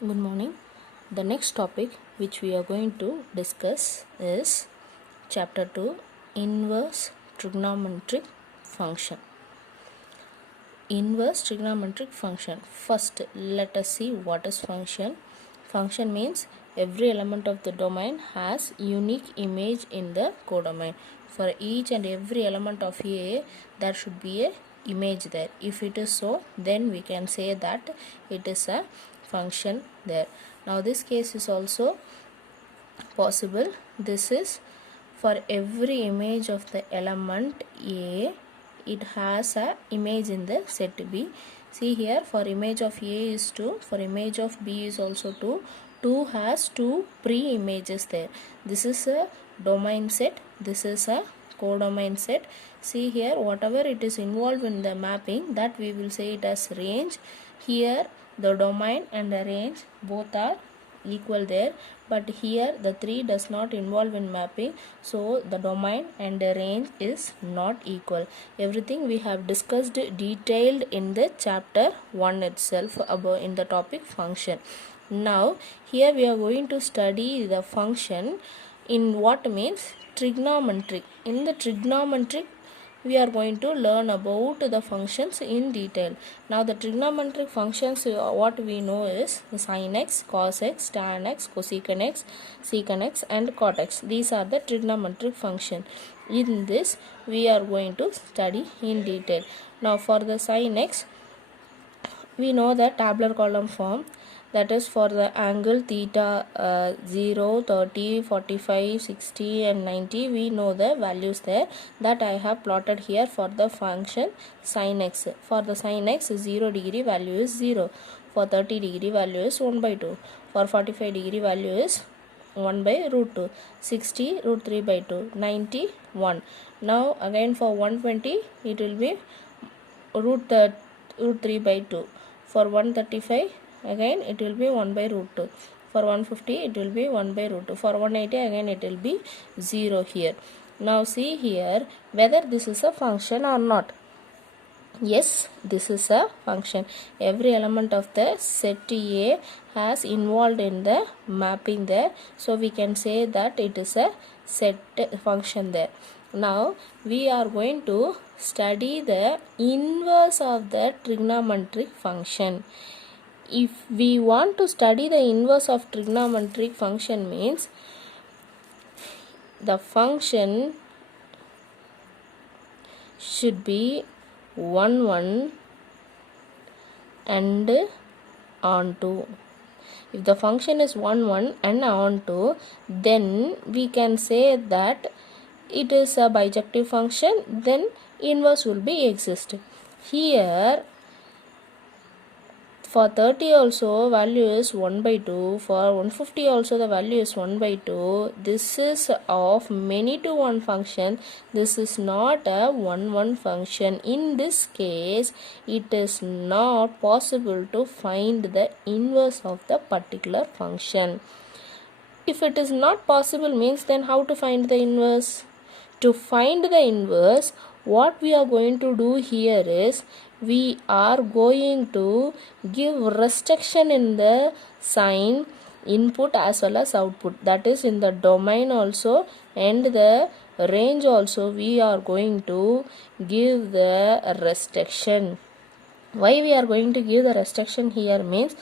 Good morning. The next topic which we are going to discuss is chapter 2, inverse trigonometric function. Inverse trigonometric function. First, let us see what is function. Function means every element of the domain has unique image in the codomain. For each and every element of A, there should be a image there. If it is so, then we can say that it is a function there. Now this case is also possible. This is for every image of the element A, it has a image in the set B. See here, for image of A is 2, for image of B is also 2. 2 has 2 pre-images there. This is a domain set, this is a codomain set. See here, whatever it is involved in the mapping, that we will say it as range. Here the domain and the range both are equal there, but here the 3 does not involve in mapping, so the domain and the range is not equal. Everything we have discussed detailed in the chapter 1 itself about in the topic function. Now here we are going to study the function in what means trigonometric. In the trigonometric we are going to learn about the functions in detail. Now the trigonometric functions, what we know is sin x, cos x, tan x, cosecant x, secant x and cot x. These are the trigonometric function. In this we are going to study in detail. Now for the sin x, we know the tabular column form, that is for the angle theta 0, 30, 45, 60 and 90. We know the values there that I have plotted here for the function sin x. For the sin x, 0 degree value is 0. For 30 degree value is 1 by 2. For 45 degree value is 1 by root 2. 60 root 3 by 2. 90 1. Now again for 120 it will be root 3 by 2. For 135 again it will be 1 by root 2. For 150 it will be 1 by root 2. For 180 again it will be 0 here. Now see here whether this is a function or not. Yes, this is a function. Every element of the set A has involved in the mapping there, so we can say that it is a set function there. Now we are going to study the inverse of the trigonometric function. If we want to study the inverse of trigonometric function means the function should be 1 1 and onto. If the function is 1 1 and onto, then we can say that it is a bijective function, then inverse will be exist. Here for 30 also value is 1 by 2. For 150 also the value is 1 by 2. This is of many to one function. This is not a 1 1 function. In this case it is not possible to find the inverse of the particular function. If it is not possible means then how to find the inverse? To find the inverse, what we are going to do here is we are going to give restriction in the sign input as well as output, that is in the domain also and the range also we are going to give the restriction. Why we are going to give the restriction here means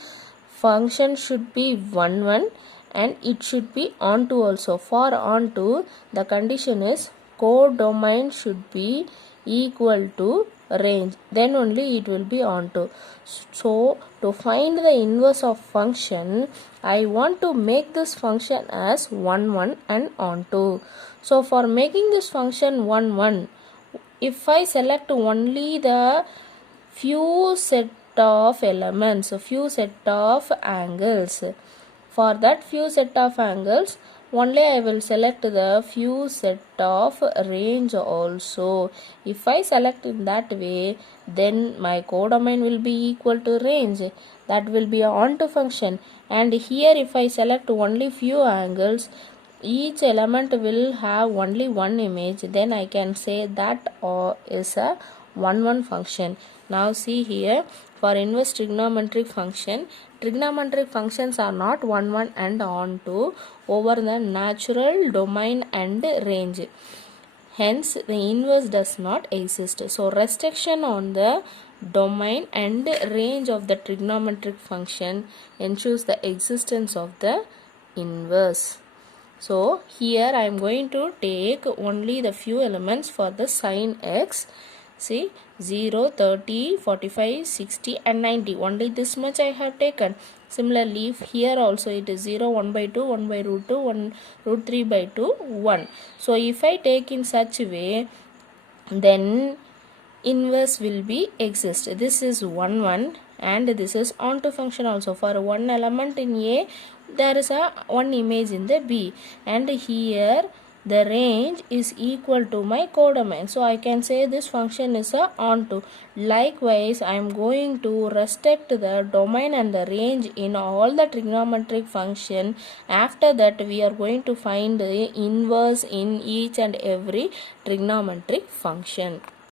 function should be 1 1 and it should be onto also. For onto the condition is codomain should be equal to range, then only it will be onto. So to find the inverse of function, I want to make this function as 1 1 and onto. So for making this function 1 1, if I select only the few set of elements, few set of angles, for that few set of angles only I will select the few set of range also. If I select in that way, then my codomain will be equal to range. That will be a onto function. And here if I select only few angles, each element will have only one image, then I can say that is a 1 1 function. Now see here, for inverse trigonometric function, trigonometric functions are not one and onto over the natural domain and range. Hence, the inverse does not exist. So, restriction on the domain and range of the trigonometric function ensures the existence of the inverse. So, here I am going to take only the few elements for the sin x. See, 0, 30, 45, 60 and 90. Only this much I have taken. Similarly, here also it is 0, 1 by 2, 1 by root 2, 1 root 3 by 2, 1. So, if I take in such a way, then inverse will be exist. This is 1 and this is onto function also. For one element in A, there is a one image in the B, and here the range is equal to my codomain. So I can say this function is a onto. Likewise, I am going to restrict the domain and the range in all the trigonometric function. After that, we are going to find the inverse in each and every trigonometric function.